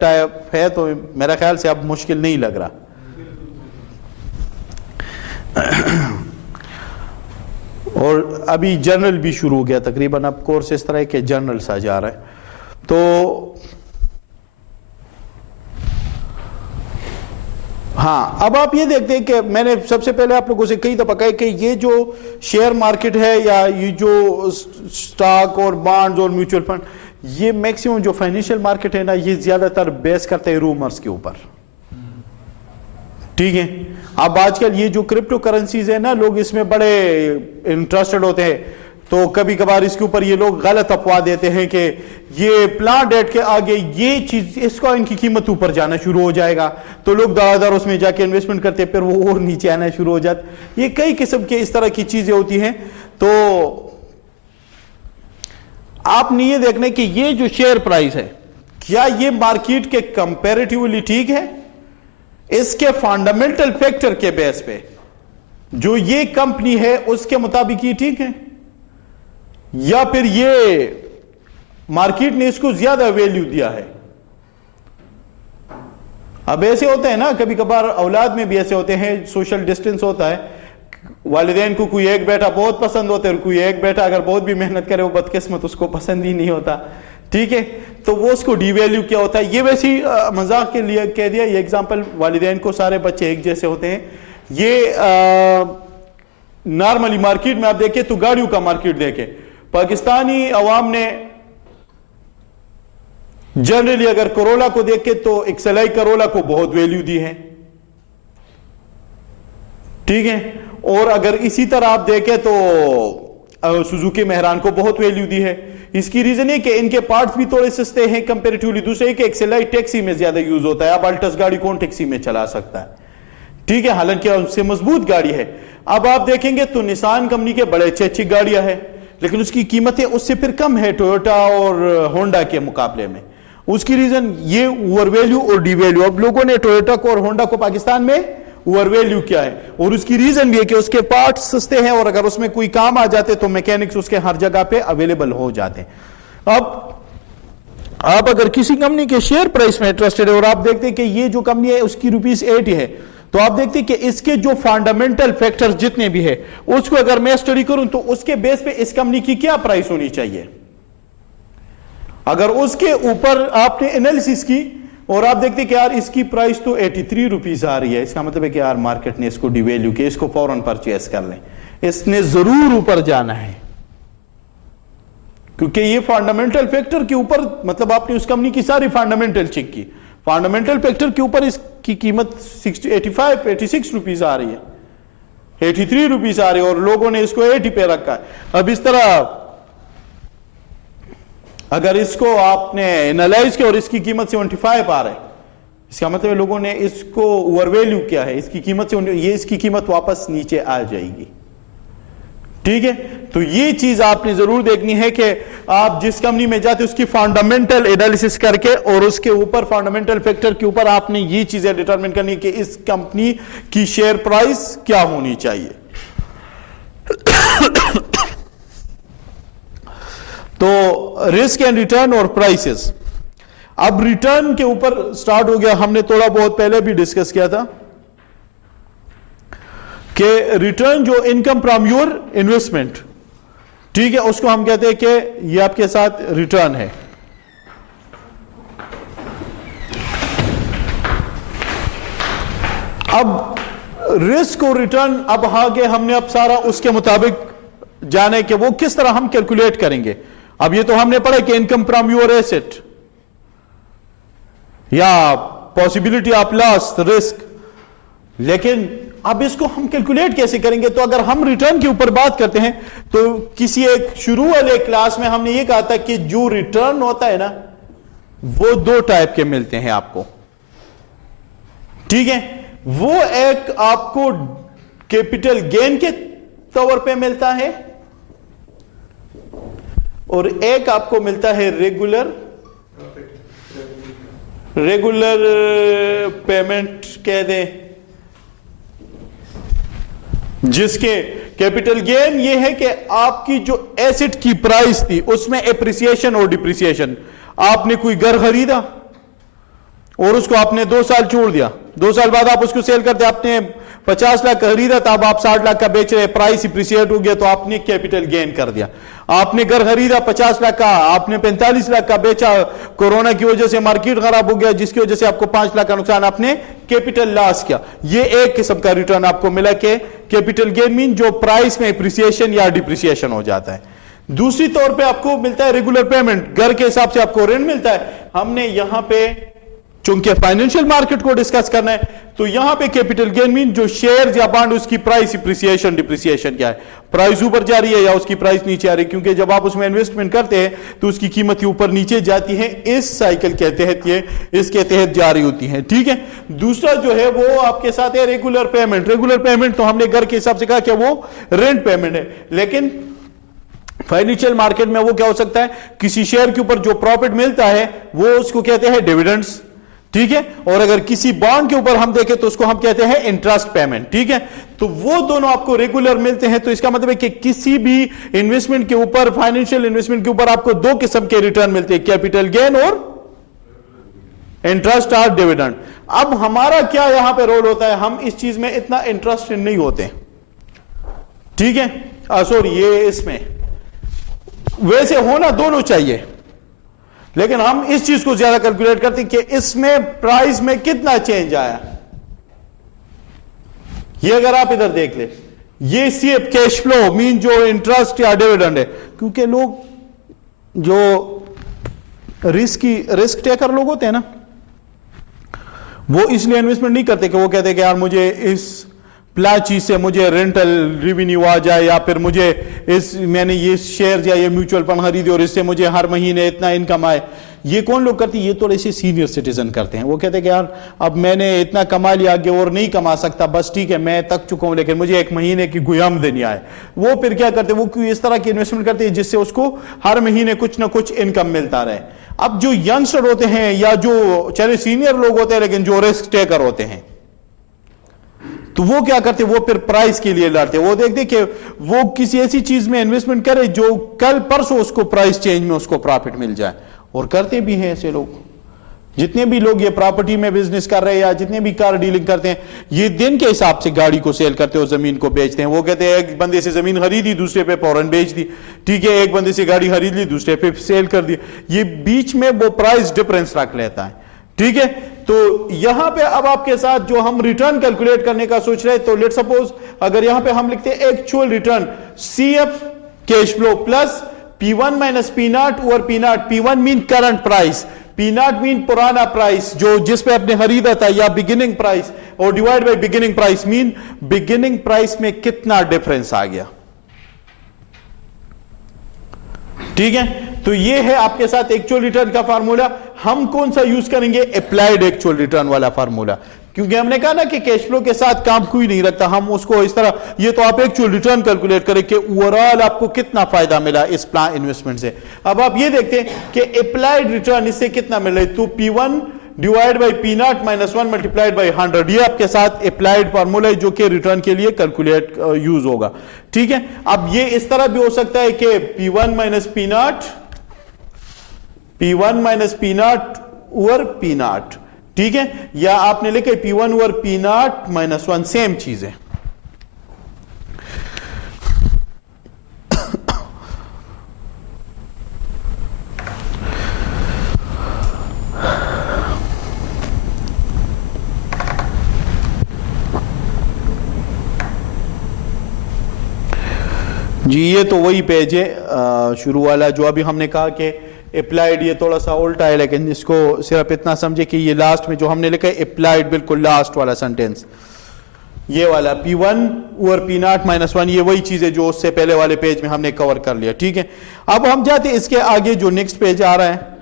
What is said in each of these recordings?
Type है तो मेरा ख्याल से अब मुश्किल नहीं लग रहा। और अभी जर्नल भी शुरू हो गया तकरीबन, अब कोर्स इस तरह के जर्नल सा जा रहा है। तो हाँ, अब आप ये देखते हैं कि मैंने सबसे पहले आप लोगों से कई दफा कहा कि ये जो शेयर मार्केट है या ये जो स्टॉक और बॉन्ड्स और म्यूचुअल फंड, ये मैक्सिमम जो फाइनेंशियल मार्केट है ना, ये ज्यादातर बेस करते हैं रूमर्स के ऊपर। ठीक है, अब आजकल ये जो क्रिप्टो करेंसीज है ना, लोग इसमें बड़े इंटरेस्टेड होते हैं, तो कभी कभार इसके ऊपर ये लोग गलत अफवाह देते हैं कि ये प्लान डेट के आगे ये चीज, इसका इनकी कीमत ऊपर जाना शुरू हो जाएगा, तो लोग दादार उसमें जाके इन्वेस्टमेंट करते हैं, फिर वो और नीचे आना शुरू हो जाता। ये कई किस्म के इस तरह की चीजें होती हैं। तो आपने ये देखना कि ये जो शेयर प्राइस है, क्या ये मार्केट के कंपैरेटिवली ठीक है, इसके फंडामेंटल फैक्टर के बेस पे जो ये कंपनी है उसके मुताबिक ये ठीक है, या फिर ये मार्केट ने इसको ज्यादा वैल्यू दिया है। अब ऐसे होते हैं ना, कभी कभार औलाद में भी ऐसे होते हैं, सोशल डिस्टेंस होता है, वालिदैन को कोई एक बेटा बहुत पसंद होता है, और कोई एक बेटा अगर बहुत भी मेहनत करे वो बदकिस्मत उसको पसंद ही नहीं होता। ठीक है, तो वो उसको डिवैल्यू किया होता है। ये वैसी मजाक के लिए कह दिया, ये एग्जांपल, वालिदैन को सारे बच्चे एक जैसे होते हैं। ये नॉर्मली मार्केट में आप देखें तो गाड़ियों का मार्केट देखें, पाकिस्तानी अवाम ने जनरली अगर करोला को देखे तो एक्सएलआई करोला को बहुत वैल्यू दी है। ठीक है, और अगर इसी तरह आप देखें तो सुजुकी मेहरान को बहुत वैल्यू दी है। इसकी रीजन है कि इनके पार्ट्स भी थोड़े सस्ते हैं कंपैरेटिवली। दूसरे कि एक्सएलआई टैक्सी में ज्यादा यूज होता है, अब अल्टस गाड़ी कौन टैक्सी में चला सकता है। ठीक है, हालांकि उससे मजबूत गाड़ी है। अब आप देखेंगे तो निसान कंपनी के बड़े अच्छी गाड़ियां हैं, लेकिन उसकी कीमतें उससे फिर कम है टोयोटा और होंडा के मुकाबले में। उसकी रीजन ये ओवर वैल्यू और डी वैल्यू। अब लोगों ने टोयोटा को और होंडा को पाकिस्तान में ओवर वैल्यू किया है, और उसकी रीजन भी है कि उसके पार्ट्स सस्ते हैं, और अगर उसमें कोई काम आ जाते तो मैकेनिक्स उसके हर जगह पे अवेलेबल हो जाते हैं। अब आप अगर किसी कंपनी के शेयर प्राइस में इंटरेस्टेड है और आप देखते हैं कि ये जो कंपनी है उसकी ₹80 है, तो आप देखते हैं कि इसके जो फंडामेंटल फैक्टर्स जितने भी है उसको अगर मैं स्टडी करूं तो उसके बेस पे इस कंपनी की क्या प्राइस होनी चाहिए। अगर उसके ऊपर आपने एनालिसिस की और आप देखते कि यार इसकी प्राइस तो ₹83 आ रही है, इसका मतलब है कि यार मार्केट ने इसको डिवैल्यू किया, इसको फौरन परचेस कर लें, इसने जरूर ऊपर जाना है, क्योंकि ये फंडामेंटल फैक्टर के ऊपर, मतलब आपने उस कंपनी की सारी फंडामेंटल चेक की, फंडामेंटल फैक्टर के ऊपर इसकी कीमत ₹86 आ रही है, ₹83 आ रही है, और लोगों ने इसको 80 पे रखा है। अब इस तरह अगर इसको आपने एनालाइज किया और इसकी कीमत 75 आ रहा है, इसका मतलब लोगों ने इसको ओवर वैल्यू किया है, इसकी कीमत से ये इसकी कीमत वापस नीचे आ जाएगी। ठीक है, तो ये चीज आपने जरूर देखनी है कि आप जिस कंपनी में जाते उसकी फंडामेंटल एनालिसिस करके और उसके ऊपर फंडामेंटल फैक्टर के ऊपर आपने ये चीजें डिटरमिन करनी कि इस कंपनी की शेयर प्राइस क्या होनी चाहिए। तो रिस्क एंड रिटर्न और प्राइसेस। अब रिटर्न के ऊपर स्टार्ट हो गया, हमने थोड़ा बहुत पहले भी डिस्कस किया था कि रिटर्न जो इनकम फ्रॉम योर इन्वेस्टमेंट, ठीक है, उसको हम कहते हैं कि ये आपके साथ रिटर्न है। अब रिस्क और रिटर्न, अब आगे हमने अब सारा उसके मुताबिक जाने कि वो किस तरह हम कैलकुलेट करेंगे। अब ये तो हमने पढ़ा कि इनकम फ्रॉम योर एसेट या पॉसिबिलिटी ऑफ लॉस, रिस्क, लेकिन अब इसको हम कैलकुलेट कैसे करेंगे। तो अगर हम रिटर्न के ऊपर बात करते हैं तो किसी एक शुरू वाले क्लास में हमने ये कहा था कि जो रिटर्न होता है ना वो 2 टाइप के मिलते हैं आपको। ठीक है, वो एक आपको कैपिटल गेन के तौर पे मिलता है और एक आपको मिलता है रेगुलर पेमेंट कह दें, जिसके कैपिटल गेन ये है कि आपकी जो एसेट की प्राइस थी उसमें एप्रिसिएशन और डिप्रिसिएशन, आपने कोई घर खरीदा और उसको आपने 2 साल छोड़ दिया, 2 साल बाद आप उसको सेल करते, आपने 50 लाख का खरीदा था, अब आप 60 लाख का बेच रहे, प्राइस इप्रिशिएट हो गया तो आपने कैपिटल गेन कर दिया। आपने घर खरीदा 50 लाख का, आपने 45 लाख का बेचा, कोरोना की वजह से मार्केट खराब हो गया जिसकी वजह से आपको 5 लाख का नुकसान, आपने कैपिटल लॉस किया। ये एक किस्म का रिटर्न आपको मिला कि कैपिटल गेन मीन जो प्राइस में इप्रिसिएशन या डिप्रिसिएशन हो जाता है। दूसरी तौर पे आपको मिलता है रेगुलर पेमेंट, घर के हिसाब से आपको ऋण मिलता है। हमने यहां पे चूंकि फाइनेंशियल मार्केट को डिस्कस करना है तो यहां पे कैपिटल गेन मीन जो शेयर या बॉन्ड उसकी प्राइस इप्रिसिएशन डिप्रिसिएशन क्या है, प्राइस ऊपर जा रही है या उसकी प्राइस नीचे आ रही है, क्योंकि जब आप उसमें इन्वेस्टमेंट करते हैं तो उसकी कीमत ऊपर नीचे जाती है, इस साइकिल के तहत ये इसके तहत जारी होती है। ठीक है, दूसरा जो है वो आपके साथ है रेगुलर पेमेंट। रेगुलर पेमेंट तो हमने घर के हिसाब से कहा कि वो रेंट पेमेंट है, लेकिन फाइनेंशियल मार्केट में वो क्या हो सकता है, किसी शेयर के ऊपर जो प्रॉफिट मिलता है वो उसको कहते हैं डिविडेंड्स। ठीक है, और अगर किसी बॉन्ड के ऊपर हम देखें तो उसको हम कहते हैं इंटरेस्ट पेमेंट। ठीक है, तो वो दोनों आपको रेगुलर मिलते हैं। तो इसका मतलब है कि किसी भी इन्वेस्टमेंट के ऊपर, फाइनेंशियल इन्वेस्टमेंट के ऊपर आपको 2 किस्म के रिटर्न मिलते हैं, कैपिटल गेन और इंटरेस्ट और डिविडेंड। अब हमारा क्या यहां पे रोल होता है, हम इस चीज में इतना इंटरेस्टेड नहीं होते। ठीक है, सॉरी, ये इसमें वैसे होना दोनों चाहिए, लेकिन हम इस चीज को ज्यादा कैलकुलेट करते हैं कि इसमें प्राइस में कितना चेंज आया। ये अगर आप इधर देख ले, ये सिर्फ कैश फ्लो मीन जो इंटरेस्ट या डिविडेंड है, क्योंकि लोग जो रिस्क टेकर लोग होते हैं ना, वो इसलिए इन्वेस्टमेंट नहीं करते कि वो कहते हैं कि यार मुझे इस प्ला चीज से मुझे रेंटल रेवेन्यू आ जाए, या फिर मुझे मैंने ये शेयर या ये म्यूचुअल फंड खरीदे और इससे मुझे हर महीने इतना इनकम आए। ये कौन लोग करते हैं, ये थोड़े से सीनियर सिटीजन करते हैं। वो कहते हैं कि यार अब मैंने इतना कमा लिया, आगे और नहीं कमा सकता, बस ठीक है मैं तक चुका हूं, लेकिन मुझे 1 महीने की कोई आमदनी आए। वो फिर क्या करते हैं, वो इस तरह की इन्वेस्टमेंट करते हैं जिससे उसको हर महीने कुछ ना कुछ इनकम मिलता रहे। अब जो यंगस्टर होते हैं या जो चले सीनियर लोग होते हैं लेकिन जो रिस्क टेकर होते हैं, तो वो क्या करते, वो फिर प्राइस के लिए लड़ते। वो देखते कि वो किसी ऐसी चीज में इन्वेस्टमेंट करे जो कल परसों उसको प्राइस चेंज में उसको प्रॉफिट मिल जाए, और करते भी हैं ऐसे लोग। जितने भी लोग ये प्रॉपर्टी में बिजनेस कर रहे हैं या जितने भी कार डीलिंग करते हैं, ये दिन के हिसाब से गाड़ी को सेल करते हैं और जमीन को बेचते हैं। वो कहते हैं एक बंदे से जमीन खरीदी, दूसरे पे फौरन बेच दी। ठीक है, एक बंदे से गाड़ी खरीद ली, दूसरे पे सेल कर दी। ये बीच में वो प्राइस डिफरेंस रख लेता है। ठीक है, तो यहां पे अब आपके साथ जो हम रिटर्न कैलकुलेट करने का सोच रहे हैं, तो लेट सपोज अगर यहां पे हम लिखते हैं actual return CF cash flow plus P1 minus P0 over P0। P1 mean current price, P0 mean पुराना प्राइस जो जिस पे आपने खरीदा था, या बिगिनिंग प्राइस, और divide by beginning price mean beginning price में कितना डिफरेंस आ गया। ठीक है, तो ये है आपके साथ एक्चुअल रिटर्न का फार्मूला। हम कौन सा यूज करेंगे, अप्लाइड एक्चुअल रिटर्न वाला फार्मूला, क्योंकि हमने कहा ना कि कैश फ्लो के साथ काम कोई नहीं रखता, हम उसको इस तरह, ये तो आप एक्चुअल रिटर्न कैलकुलेट करें कि ओवरऑल आपको कितना फायदा मिला इस प्लान इन्वेस्टमेंट से। अब आप ये देखते हैं कि अप्लाइड रिटर्न इससे कितना मिल रहा है, तो P1 divide by P0 minus 1 multiplied by 100, ये आपके साथ अप्लाइड फार्मूला है जो कि रिटर्न के लिए कैलकुलेट यूज होगा। ठीक है, अब ये इस तरह भी हो सकता है कि P1 minus P0 over P0। ठीक है, या आपने लिखे P1 over P0 minus 1, same चीज है। जी, ये तो वही पेज है शुरू वाला जो अभी हमने कहा कि अप्लाइड, ये थोड़ा सा उल्टा है, लेकिन इसको सिर्फ इतना समझे कि ये लास्ट में जो हमने लिखा है अप्लाइड, बिल्कुल लास्ट वाला सेंटेंस, ये वाला P1 ओवर P0 माइनस 1, ये वही चीज है जो उससे पहले वाले पेज में हमने कवर कर लिया। ठीक है, अब हम जाते हैं इसके आगे जो नेक्स्ट पेज आ रहा है।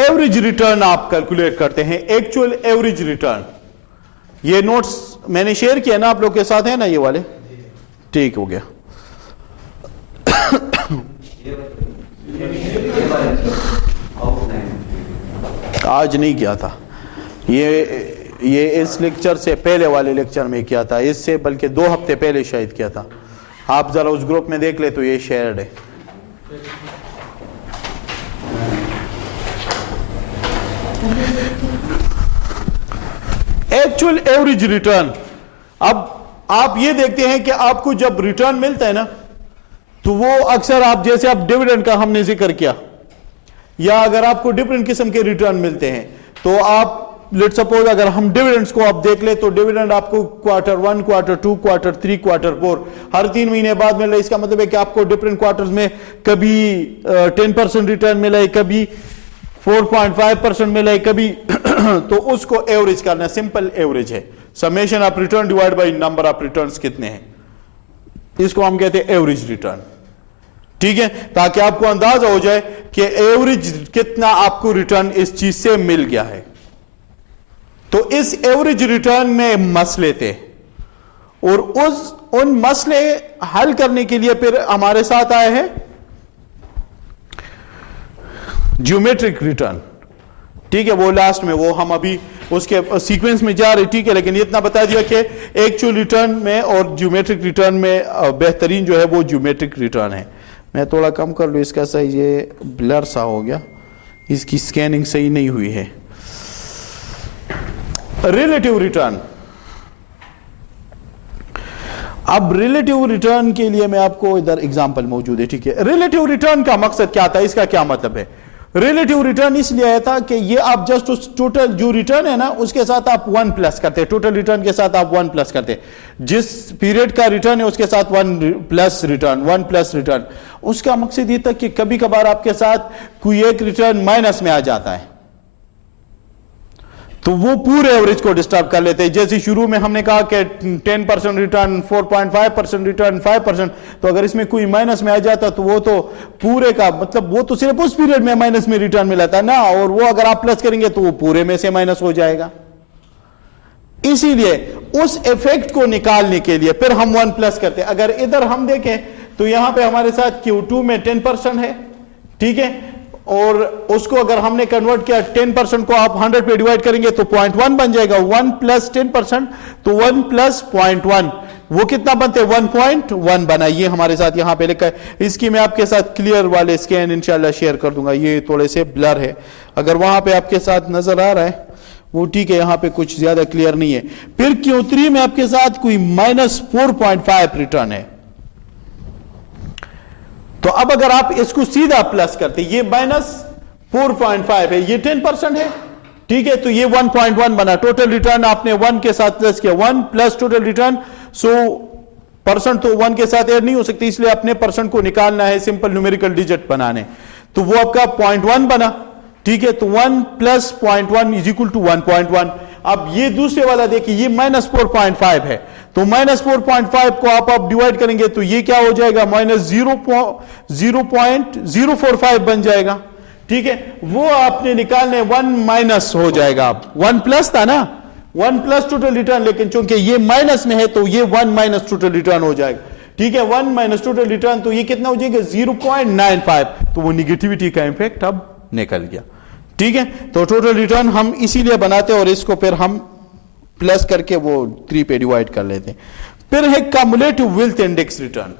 एवरेज रिटर्न आप कैलकुलेट करते हैं, एक्चुअल एवरेज रिटर्न। ये नोट्स मैंने शेयर किया ना आप लोग के साथ, है ना ये वाले, ठीक हो गया। आज नहीं किया था ये, ये इस लेक्चर से पहले वाले लेक्चर में किया था, इससे बल्कि 2 हफ्ते पहले शायद किया था। आप जरा उस ग्रुप में देख ले तो ये शेयर्ड है। एक्चुअल एवरेज रिटर्न, अब आप ये देखते हैं कि आपको जब रिटर्न मिलता है ना, तो वो अक्सर आप जैसे आप डिविडेंड का हमने जिक्र किया, या अगर आपको डिफरेंट किस्म के रिटर्न मिलते हैं, तो आप लेट सपोज अगर हम डिविडेंड्स को आप देख ले तो डिविडेंड आपको Q1, Q2, Q3, Q4 हर 3 महीने बाद मिल रहा है। इसका मतलब है कि आपको डिफरेंट क्वार्टर्स में कभी 10% रिटर्न मिला है, कभी 4.5% मिला है, कभी तो उसको एवरेज करना, सिंपल एवरेज है, summation of return divide by number of returns कितने हैं, इसको हम कहते हैं एवरेज रिटर्न। ठीक है, ताकि आपको अंदाजा हो जाए कि एवरेज कितना आपको रिटर्न इस चीज से मिल गया है। तो इस एवरेज रिटर्न में मसले थे, और उन मसले हल करने के लिए फिर हमारे साथ आए हैं ज्योमेट्रिक रिटर्न। ठीक है, वो लास्ट में, वो हम अभी उसके सीक्वेंस में जा रहे, ठीक है, लेकिन इतना बता दिया कि एक्चुअल रिटर्न में और ज्योमेट्रिक रिटर्न में बेहतरीन जो है वो ज्योमेट्रिक रिटर्न है। मैं थोड़ा कम कर लूँ इसका साइज, ये ब्लर सा हो गया, इसकी स्कैनिंग सही नहीं हुई है। रिलेटिव रिटर्न, अब रिलेटिव रिटर्न के लिए मैं आपको इधर एग्जांपल मौजूद है। ठीक है, रिलेटिव रिटर्न का मकसद क्या था, इसका क्या मतलब है? रिलेटिव रिटर्न इसलिए आया था कि ये आप जस्ट उस टोटल जो रिटर्न है ना उसके साथ आप 1 प्लस करते हैं, टोटल रिटर्न के साथ आप 1 प्लस करते हैं, जिस पीरियड का रिटर्न है उसके साथ 1 प्लस रिटर्न। उसका मकसद ये था कि कभी कभार आपके साथ कोई एक रिटर्न माइनस में आ जाता है, तो वो पूरे एवरेज को डिस्टर्ब कर लेते हैं। जैसे शुरू में हमने कहा कि 10% रिटर्न, 4.5% रिटर्न, 5%, तो अगर इसमें कोई माइनस में आ जाता तो वो तो पूरे का मतलब वो तो सिर्फ उस पीरियड में माइनस में रिटर्न मिला था ना, और वो अगर आप प्लस करेंगे तो वो पूरे में से माइनस हो जाएगा। इसीलिए उस इफेक्ट को निकालने के लिए फिर हम 1 प्लस करते हैं। अगर इधर हम देखें तो यहां पे हमारे साथ Q2 में 10% है, ठीक है, और उसको अगर हमने कन्वर्ट किया 10% को आप 100 पे डिवाइड करेंगे तो 0.1 बन जाएगा। 1 प्लस 10% तो 1 प्लस 0.1, वो कितना बनते हैं? 1.1 बना। ये हमारे साथ यहां पे लिखा है। इसकी मैं आपके साथ क्लियर वाले स्कैन इंशाल्लाह शेयर कर दूंगा, ये थोड़े से ब्लर है, अगर वहां पे आपके साथ नजर आ रहा है वो ठीक है, यहां पे कुछ ज्यादा क्लियर नहीं है। फिर Q3 में आपके साथ कोई -4.5 रिटर्न है, तो अब अगर आप इसको सीधा प्लस करते, ये -4.5 है, ये 10% है, ठीक है, तो ये 1.1 बना। टोटल रिटर्न आपने 1 के साथ प्लस किया, 1 प्लस टोटल रिटर्न, सो परसेंट तो 1 के साथ ऐड नहीं हो सकती, इसलिए अपने परसेंट को निकालना है सिंपल न्यूमेरिकल डिजिट बनाने, तो वो आपका 0.1 बना। ठीक है, तो 1 प्लस 0.1 इज इक्वल टू 1.1। अब ये दूसरे वाला देखिए, ये -4.5 है, तो -4.5 को आप डिवाइड करेंगे तो ये क्या हो जाएगा? -0.045 बन जाएगा। ठीक है, वो आपने निकालने 1 माइनस हो जाएगा। अब 1 प्लस था ना, 1 प्लस टोटल रिटर्न, लेकिन चूंकि ये माइनस में है तो ये 1 माइनस टोटल रिटर्न हो जाएगा। ठीक है, 1 माइनस टोटल रिटर्न, तो ये कितना हो जाएगा? 0.95, तो वो निगेटिविटी का इंपैक्ट अब निकल गया। ठीक है, तो टोटल रिटर्न हम इसीलिए बनाते हैं और इसको फिर हम प्लस करके वो 3 पे डिवाइड कर लेते हैं। फिर है कम्युलेटिव वेल्थ इंडेक्स रिटर्न।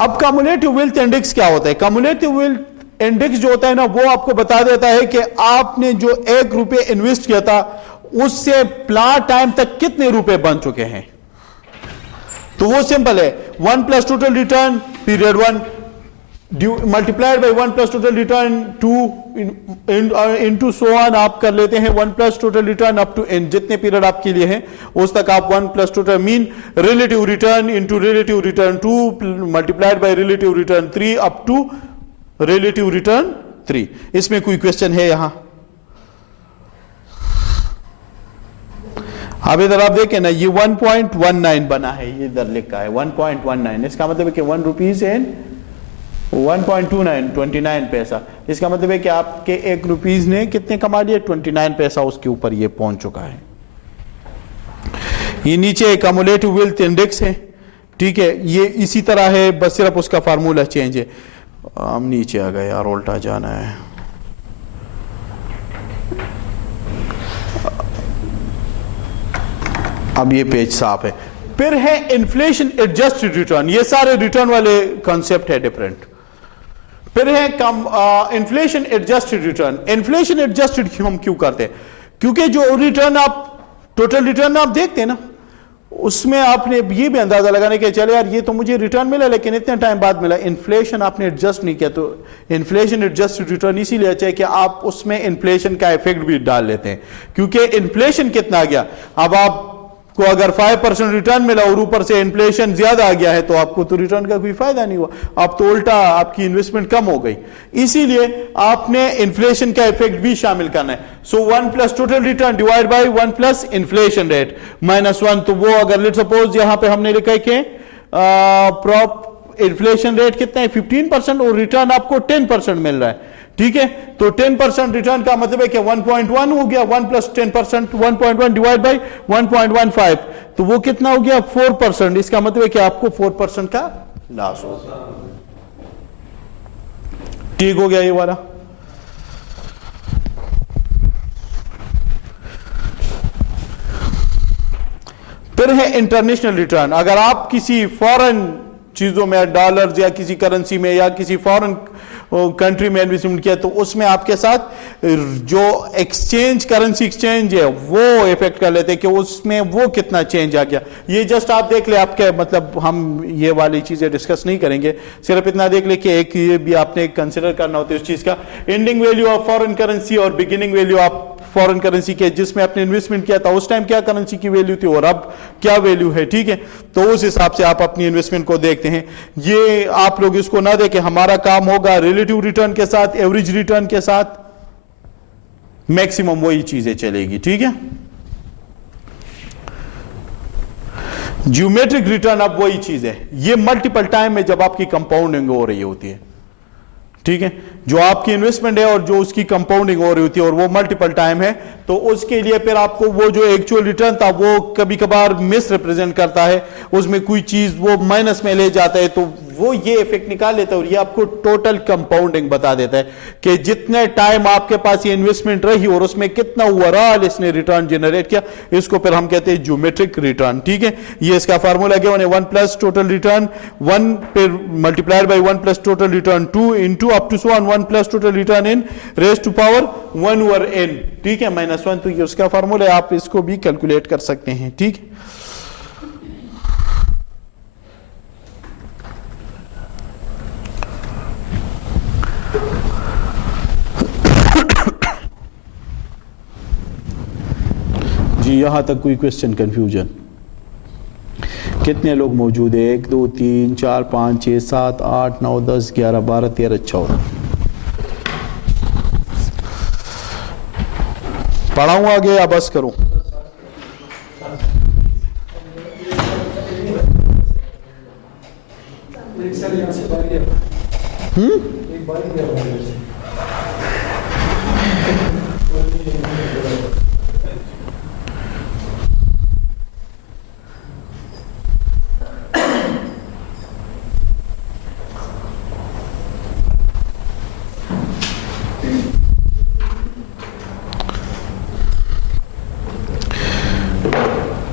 अब कम्युलेटिव वेल्थ इंडेक्स क्या होता है? कम्युलेटिव वेल्थ इंडेक्स जो होता है ना, वो आपको बता देता है कि आपने जो 1 रुपये इन्वेस्ट किया था उससे प्लान टाइम तक कितने रुपए बन चुके हैं। तो वो सिंपल है, 1 plus total return period 1 multiplied by 1 plus total return 2 into so on आप कर लेते हैं। 1 plus total return up to N, जितने पीरियड आपके लिए हैं उस तक आप 1 plus total mean relative return into relative return 2 multiplied by relative return 3 up to relative return 3। इसमें कोई क्वेश्चन है यहां? अब इधर आप देखें ना, ये 1.19 बना है, ये इधर लिखा है 1.19, इसका मतलब है कि 1 रुपीज एंड 1.29 29 पैसा। इसका मतलब है कि आपके 1 रुपीज ने कितने कमा लिए? 29 पैसा उसके ऊपर ये पहुंच चुका है। ये नीचे कम्युलेटिव वेल्थ इंडेक्स है, ठीक है, ये इसी तरह है, बस सिर्फ उसका फार्मूला चेंज है। हम नीचे आ गए यार, उल्टा जाना है। अब ये पेज साफ है। फिर है इन्फ्लेशन एडजस्टेड रिटर्न, ये सारे रिटर्न वाले कॉन्सेप्ट है डिफरेंट। फिर है inflation adjusted return. Inflation adjusted हम क्यों करते हैं? क्योंकि जो रिटर्न आप टोटल रिटर्न आप देखते हैं ना, उसमें आपने ये भी अंदाजा लगाने के चले यार ये तो मुझे रिटर्न मिला लेकिन इतने टाइम बाद मिला, इन्फ्लेशन आपने एडजस्ट नहीं किया। तो इन्फ्लेशन एडजस्टेड रिटर्न इसीलिए अच्छा है कि आप उसमें इन्फ्लेशन का इफेक्ट भी डाल लेते हैं, क्योंकि इन्फ्लेशन कितना आ गया, अब आपको अगर 5% रिटर्न मिला और ऊपर से इन्फ्लेशन ज्यादा आ गया है तो आपको तो रिटर्न का कोई फायदा नहीं हुआ, आप तो उल्टा आपकी इन्वेस्टमेंट कम हो गई। इसीलिए आपने इन्फ्लेशन का इफेक्ट भी शामिल करना है। सो 1 plus total return divide by 1 plus inflation rate -1। तो वो अगर लेट्स सपोज यहां पे हमने लिखा है कि इन्फ्लेशन रेट कितना है 15% और रिटर्न आपको 10% मिल रहा है, ठीक है। तो 10% रिटर्न का मतलब है कि 1.1 हो गया, 1 प्लस 10%, 1.1 डिवाइड बाई 1.15, तो वो कितना हो गया 4%। इसका मतलब है कि आपको 4% का लॉस होगा। ठीक हो गया ये वाला। फिर है इंटरनेशनल रिटर्न। अगर आप किसी फॉरेन चीजों में, डॉलर्स या किसी करेंसी में या किसी फॉरेन कंट्री में इन्वेस्टमेंट किया तो उसमें आपके साथ जो एक्सचेंज, करेंसी एक्सचेंज है वो इफेक्ट कर लेते हैं कि उसमें वो कितना चेंज आ गया। ये जस्ट आप देख ले, आपके मतलब हम ये वाली चीजें डिस्कस नहीं करेंगे, सिर्फ इतना देख ले कि एक ये भी आपने कंसिडर करना होता है उस चीज का, ending value of foreign currency और beginning value of foreign currency के, जिसमें आपने इन्वेस्टमेंट किया था उस टाइम क्या करेंसी की वैल्यू थी और अब क्या वैल्यू है, ठीक है। तो उस हिसाब से आप अपनी इन्वेस्टमेंट को देखते हैं। ये आप लोग इसको ना देखें, हमारा काम होगा रिलेटिव रिटर्न के साथ, एवरेज रिटर्न के साथ, मैक्सिमम वही चीजें चलेगी, ठीक है। ज्योमेट्रिक रिटर्न अब वही चीज है, ये मल्टीपल टाइम में जब आपकी कंपाउंडिंग हो रही होती है, ठीक है, जो आपकी इन्वेस्टमेंट है और जो उसकी कंपाउंडिंग हो रही होती है और वो मल्टीपल टाइम है, तो उसके लिए फिर आपको वो जो एक्चुअल रिटर्न था वो कभी कभार मिस रिप्रेजेंट करता है, उसमें कोई चीज वो माइनस में ले जाता है, तो वो ये इफेक्ट निकाल लेता है और ये आपको टोटल कंपाउंडिंग बता देता है कि जितने टाइम आपके पास ये इन्वेस्टमेंट रही और उसमें कितना ओवरऑल इसने रिटर्न जनरेट किया, इसको फिर हम कहते हैं ज्योमेट्रिक रिटर्न, ठीक है। ये इसका फार्मूला क्या है, 1 प्लस टोटल रिटर्न 1 फिर multiplied by 1 plus total return 2 into up to 1 plus total return in raise to power 1 over n, ठीक है, -1। तो ये उसका फार्मूला है, आप इसको भी कैलकुलेट कर सकते हैं, ठीक है। जी यहां तक कोई क्वेश्चन कंफ्यूजन? कितने लोग मौजूद है? 1 2 3 4 5 6 7 8 9 10 11 12 13 14। पढ़ाऊं आगे या बस करूं?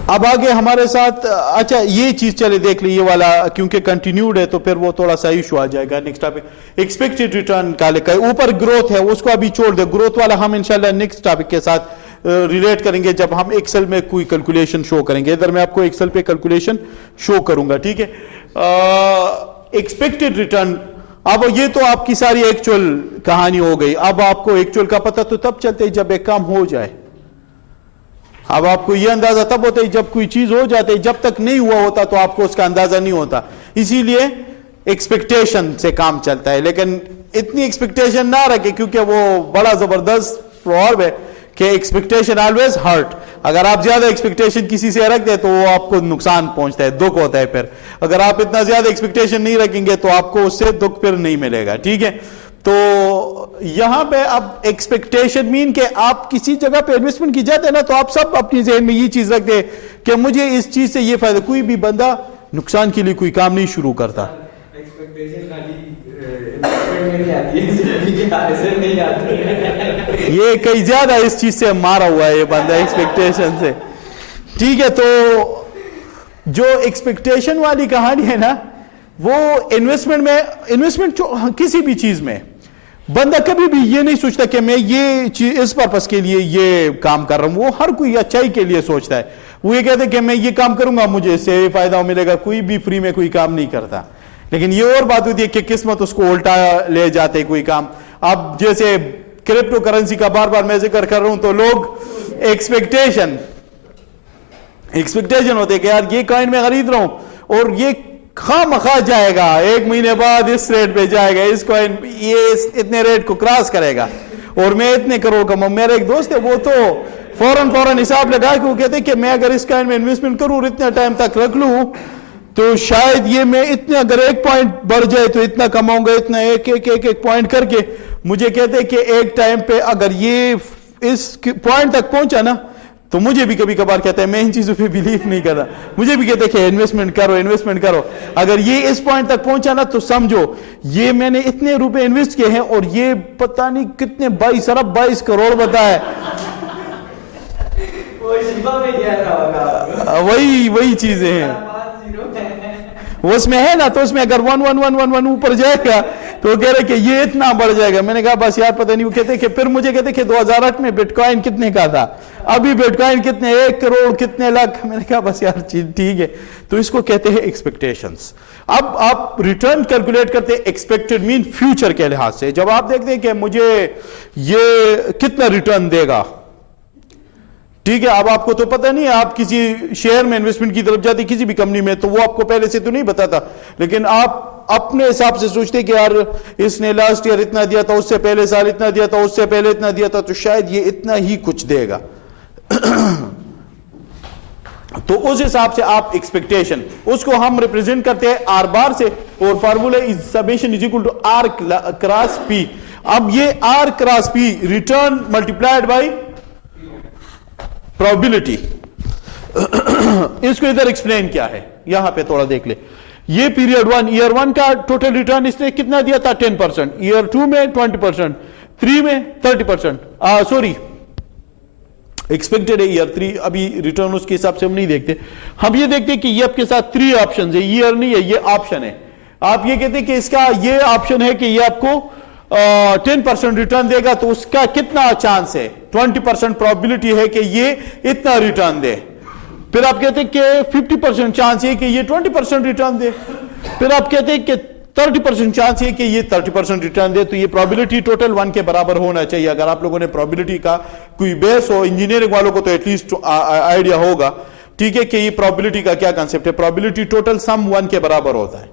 अब आगे हमारे साथ, अच्छा ये चीज चले देख ली, ये वाला क्योंकि कंटिन्यूड है तो फिर वो थोड़ा सा इशू आ जाएगा। नेक्स्ट टॉपिक एक्सपेक्टेड रिटर्न का लिखा है, ऊपर ग्रोथ है उसको अभी छोड़ दे, ग्रोथ वाला हम इंशाल्लाह नेक्स्ट टॉपिक के साथ रिलेट करेंगे जब हम एक्सेल में कोई कैलकुलेशन शो करेंगे। इधर मैं आपको एक्सेल पे कैलकुलेशन शो करूंगा, ठीक है। एक्सपेक्टेड रिटर्न, अब ये तो आपकी सारी एक्चुअल कहानी हो गई। अब आपको एक्चुअल का पता तो तब चलते जब एक काम हो जाए। अब आपको यह अंदाजा तब होता है जब कोई चीज हो जाती है, जब तक नहीं हुआ होता तो आपको उसका अंदाजा नहीं होता। इसीलिए एक्सपेक्टेशन से काम चलता है, लेकिन इतनी एक्सपेक्टेशन ना रखे क्योंकि वो बड़ा जबरदस्त प्रॉब्लम है कि एक्सपेक्टेशन ऑलवेज हर्ट। अगर आप ज्यादा एक्सपेक्टेशन किसी से रख दे तो वो आपको नुकसान पहुंचता है, दुख होता है। फिर अगर आप इतना ज्यादा एक्सपेक्टेशन नहीं रखेंगे तो आपको उससे दुख फिर नहीं मिलेगा, ठीक है। तो यहां पे अब एक्सपेक्टेशन मीन के आप किसी जगह पे इन्वेस्टमेंट की जाते हैं ना, तो आप सब अपनी जेहन में ये चीज रखते हैं कि मुझे इस चीज से ये फायदा। कोई भी बंदा नुकसान के लिए कोई काम नहीं शुरू करता। ये कई ज्यादा इस चीज से मारा हुआ है ये बंदा, एक्सपेक्टेशन से। ठीक है, तो जो एक्सपेक्टेशन वाली कहानी है ना, वो इन्वेस्टमेंट किसी भी चीज में बंदा कभी भी ये नहीं सोचता कि मैं ये चीज इस पर्पस के लिए ये काम कर रहा हूं। वो हर कोई अच्छाई के लिए सोचता है। वो ये कहते हैं कि मैं ये काम करूंगा, मुझे इससे फायदा मिलेगा। कोई भी फ्री में कोई काम नहीं करता। लेकिन ये और बात होती है कि किस्मत उसको उल्टा ले जाते कोई काम। अब जैसे क्रिप्टो करेंसी का बार बार मैं जिक्र कर रहा हूं, तो लोग एक्सपेक्टेशन होते कि यार ये कॉइन में खरीद रहा हूं और ये खामखा जाएगा, 1 महीने बाद इस रेट पे जाएगा, इस कॉइन ये इतने रेट को क्रॉस करेगा और मैं इतने करोड़ कमाऊं। मेरा एक दोस्त है, वो तो फौरन हिसाब लगा के वो कहते हैं कि मैं अगर इस कॉइन में इन्वेस्टमेंट करूं और इतना टाइम तक रख लूं तो शायद ये मैं इतने, अगर 1 पॉइंट बढ़ जाए तो इतना कमाऊंगा, इतना एक पॉइंट करके। मुझे कहते हैं कि एक टाइम पे अगर ये इस पॉइंट तक पहुंचा ना, तो मुझे भी कभी कभार कहता है, मैं इन चीजों पे बिलीव नहीं कर रहा, मुझे भी कहते हैं कि इन्वेस्टमेंट करो। अगर ये इस पॉइंट तक पहुंचा ना, तो समझो ये मैंने इतने रुपए इन्वेस्ट किए हैं और ये पता नहीं कितने 22 करोड़ बताया। वही चीजें हैं उसमें है ना। तो उसमें अगर 1 ऊपर जाएगा तो वो कह रहे कि ये इतना बढ़ जाएगा। मैंने कहा बस यार पता नहीं। वो कहते कि फिर मुझे कहते कि 2008 में बिटकॉइन कितने का था, अभी बिटकॉइन कितने, 1 करोड़ कितने लाख। मैंने कहा बस यार ठीक है। तो इसको कहते हैं एक्सपेक्टेशंस। अब आप रिटर्न कैलकुलेट करते हैं एक्सपेक्टेड मीन फ्यूचर के लिहाज से। जब आप देखते हैं कि मुझे ये कितना रिटर्न देगा, ठीक है, अब आपको तो पता नहीं है, आप किसी शेयर में इन्वेस्टमेंट की तरफ जाते किसी भी कंपनी में, तो वो आपको पहले से तो नहीं बताता, लेकिन आप अपने हिसाब से सोचते कि यार इसने लास्ट ईयर इतना दिया था, उससे पहले साल इतना दिया था, उससे पहले इतना दिया था, तो शायद ये इतना ही कुछ देगा। तो उस हिसाब से आप एक्सपेक्टेशन, उसको हम रिप्रेजेंट करते हैं आर बार से, और formula is summation is equal to R cross P. अब ये R cross P return multiplied by probability. इसको इधर एक्सप्लेन क्या है, यहां पे थोड़ा देख ले। ये पीरियड 1, ईयर 1 का टोटल रिटर्न इसने कितना दिया था, 10%, ईयर 2 में 20%, 3 में 30%, सॉरी एक्सपेक्टेड है ईयर 3, अभी रिटर्न उसके हिसाब से हम नहीं देखते। हम ये देखते हैं कि ये आपके साथ 3 ऑप्शन है, ईयर नहीं है, ये ऑप्शन है। आप ये कहते हैं कि इसका ये ऑप्शन है कि ये आपको 10% रिटर्न देगा, तो उसका कितना चांस है, 20% प्रोबेबिलिटी है कि ये इतना रिटर्न दे। फिर आप कहते हैं कि 50% चांस है कि ये 20% रिटर्न दे। फिर आप कहते हैं कि 30% चांस है कि ये 30% रिटर्न दे। तो ये प्रोबेबिलिटी टोटल 1 के बराबर होना चाहिए। अगर आप लोगों ने प्रोबेबिलिटी का कोई बेस हो, इंजीनियरिंग वालों को तो एटलीस्ट आइडिया होगा, ठीक है, कि ये प्रोबेबिलिटी का क्या कंसेप्ट है। प्रोबेबिलिटी टोटल सम 1 के बराबर होता है।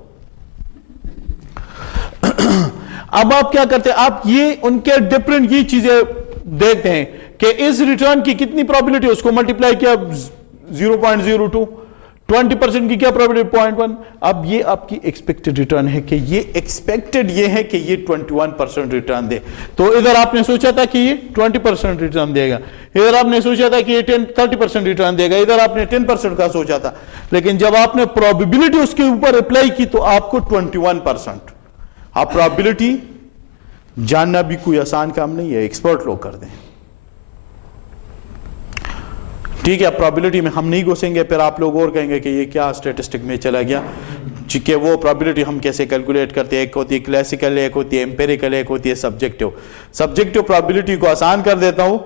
अब आप क्या करते हैं, आप ये उनके डिफरेंट ये चीजें देखते हैं कि इस रिटर्न की कितनी प्रोबेबिलिटी, उसको मल्टीप्लाई किया 0.02, 20% की क्या प्रोबेबिलिटी 0.1। अब ये आपकी एक्सपेक्टेड रिटर्न है कि ये एक्सपेक्टेड ये है कि ये 21% रिटर्न दे। तो इधर आपने सोचा था कि ये 20% रिटर्न देगा, इधर आपने सोचा था कि ये 30% रिटर्न देगा, इधर आपने 10% का सोचा था। लेकिन जब आपने प्रोबेबिलिटी उसके ऊपर अप्लाई की तो आपको 21%। अब प्रोबेबिलिटी जानना भी कोई आसान काम नहीं है, एक्सपर्ट लोग कर दें, ठीक है। अब प्रोबेबिलिटी में हम नहीं घुसेंगे, फिर आप लोग और कहेंगे कि ये क्या स्टैटिस्टिक में चला गया, कि वो प्रोबेबिलिटी हम कैसे कैलकुलेट करते हैं। एक होती है क्लासिकल, एक होती है एम्पेरिकल, एक होती है सब्जेक्टिव। सब्जेक्टिव प्रोबेबिलिटी को आसान कर देता हूं,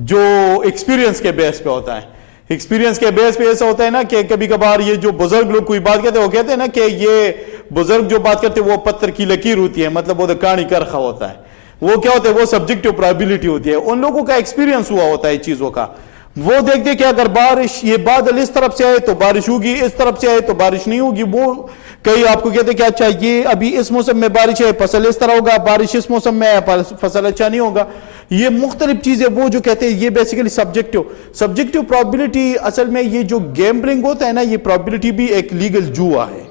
जो एक्सपीरियंस के बेस पे होता है। एक्सपीरियंस के बेस पे ऐसा होता है ना कि कभी कभार ये जो बुजुर्ग लोग कोई बात कहते हैं, वो कहते हैं ना कि ये बुजुर्ग जो बात करते हैं वो पत्थर की लकीर होती है, मतलब वो तो कहानी करखा होता है। वो क्या होता है, वो सब्जेक्टिव प्रोबेबिलिटी होती है। उन लोगों का एक्सपीरियंस हुआ होता है चीजों का। वो देखते कि अगर बारिश, ये बादल इस तरफ से आए तो बारिश होगी, इस तरफ से आए तो बारिश नहीं होगी। वो कई आपको कहते कि अच्छा ये अभी इस मौसम में बारिश है, फसल इस तरह होगा, बारिश इस मौसम में है, फसल अच्छा नहीं होगा। ये मुख्तलिफ चीजें वो जो कहते हैं, ये बेसिकली सब्जेक्टिव प्रोबेबिलिटी। असल में ये जो गैम्बलिंग होता है ना, ये प्रोबेबिलिटी भी एक लीगल जुआ है,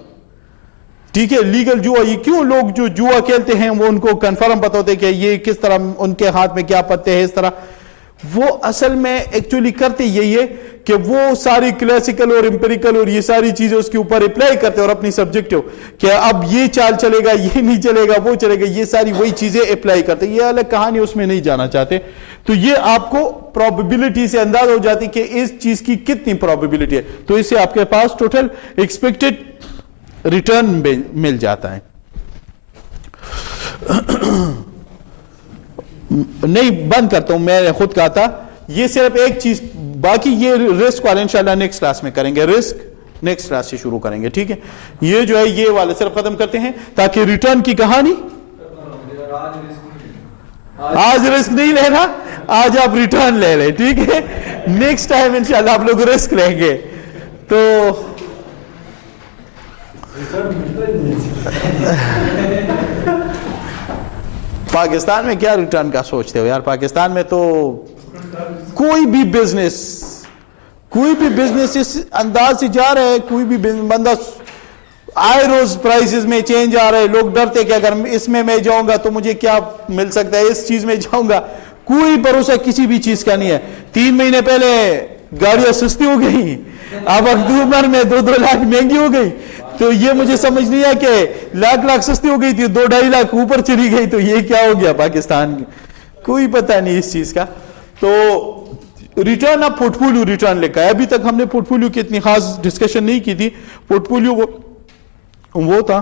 ठीक है, लीगल जुआ। ये क्यों लोग जो जुआ खेलते हैं वो उनको कंफर्म पता होता है कि ये किस तरह, उनके हाथ में क्या पत्ते हैं, इस तरह। वो असल में एक्चुअली करते यही है कि वो सारी क्लासिकल और इंपेरिकल और ये सारी चीजें उसके ऊपर अप्लाई करते हैं और अपनी सब्जेक्टिव कि अब ये चाल चलेगा, ये नहीं चलेगा, वो चलेगा, ये सारी वही चीजें अप्लाई करते हैं। ये अलग कहानी, उसमें नहीं जाना चाहते। तो ये आपको प्रोबेबिलिटी से अंदाज हो जाती कि इस चीज की कितनी प्रोबेबिलिटी है, तो इससे आपके पास टोटल एक्सपेक्टेड रिटर्न मिल जाता है। नहीं, बंद करता हूं, मैं खुद कहा था। ये सिर्फ एक चीज, बाकी ये रिस्क वाले इंशाल्लाह नेक्स्ट क्लास में करेंगे। रिस्क नेक्स्ट क्लास से शुरू करेंगे, ठीक है। ये जो है ये वाले सिर्फ खत्म करते हैं ताकि रिटर्न की कहानी, आज रिस्क नहीं लेना, आज आप रिटर्न ले लें, ठीक है। नेक्स्ट टाइम इंशाल्लाह आप लोग रिस्क लेंगे। तो पाकिस्तान में क्या रिटर्न का सोचते हो यार? पाकिस्तान में तो कोई भी बिजनेस इस अंदाज से जा रहा है, कोई भी बंदा आए रोज प्राइसेस में चेंज आ रहे हैं। लोग डरते कि अगर इसमें मैं जाऊंगा तो मुझे क्या मिल सकता है, इस चीज में जाऊंगा, कोई भरोसा किसी भी चीज का नहीं है। 3 महीने पहले गाड़ियां सस्ती हो गई, अब अक्टूबर में 2-2 लाख महंगी हो गई। तो ये मुझे समझ नहीं है कि लाख सस्ती हो गई थी, 2-2.5 लाख ऊपर चली गई, तो ये क्या हो गया पाकिस्तान? कोई पता नहीं इस चीज का। तो रिटर्न, अब पोर्टफोलियो रिटर्न लिखा है। अभी तक हमने पोर्टफोलियो की इतनी खास डिस्कशन नहीं की थी। पोर्टफोलियो वो था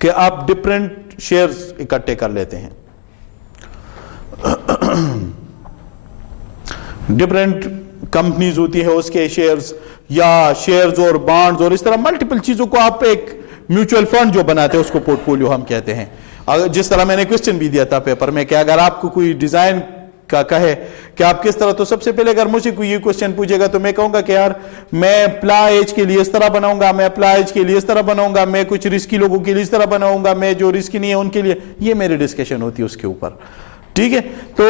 कि आप डिफरेंट शेयर्स इकट्ठे कर लेते हैं, डिफरेंट कंपनीज होती है उसके शेयर्स, या शेयर्स और बॉन्ड्स और इस तरह मल्टीपल चीजों को आप एक म्यूचुअल फंड जो बनाते हैं उसको पोर्टफोलियो हम कहते हैं। अगर जिस तरह मैंने क्वेश्चन भी दिया था पेपर में कि अगर आपको कोई डिजाइन का कहे कि आप किस तरह, तो सबसे पहले अगर मुझे कोई ये क्वेश्चन पूछेगा तो मैं कहूंगा कि यार मैं प्ला एज के लिए इस तरह बनाऊंगा, मैं प्ला एज के लिए इस तरह बनाऊंगा, मैं कुछ रिस्की लोगों के लिए इस तरह बनाऊंगा, मैं जो रिस्की नहीं है उनके लिए। ये मेरी डिस्कशन होती है उसके ऊपर, ठीक है। तो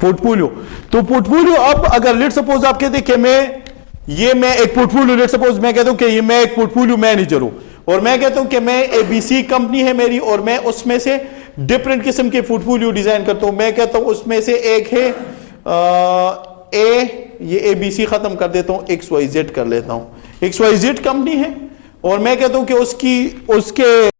पोर्टफोलियो अब अगर लेट सपोज आप कहते कि मैं एक पोर्टफोलियो, लेट सपोज मैं कहता हूं कि मैं एक पोर्टफोलियो मैनेजर हूं और मैं कहता हूं कि मैं एबीसी कंपनी है मेरी और मैं उसमें से डिफरेंट किस्म के पोर्टफोलियो डिजाइन करता हूं। मैं कहता हूं उसमें से एक है ये एबीसी खत्म कर देता हूं, XYZ कर लेता हूं। XYZ कंपनी है और मैं कहता हूं कि उसके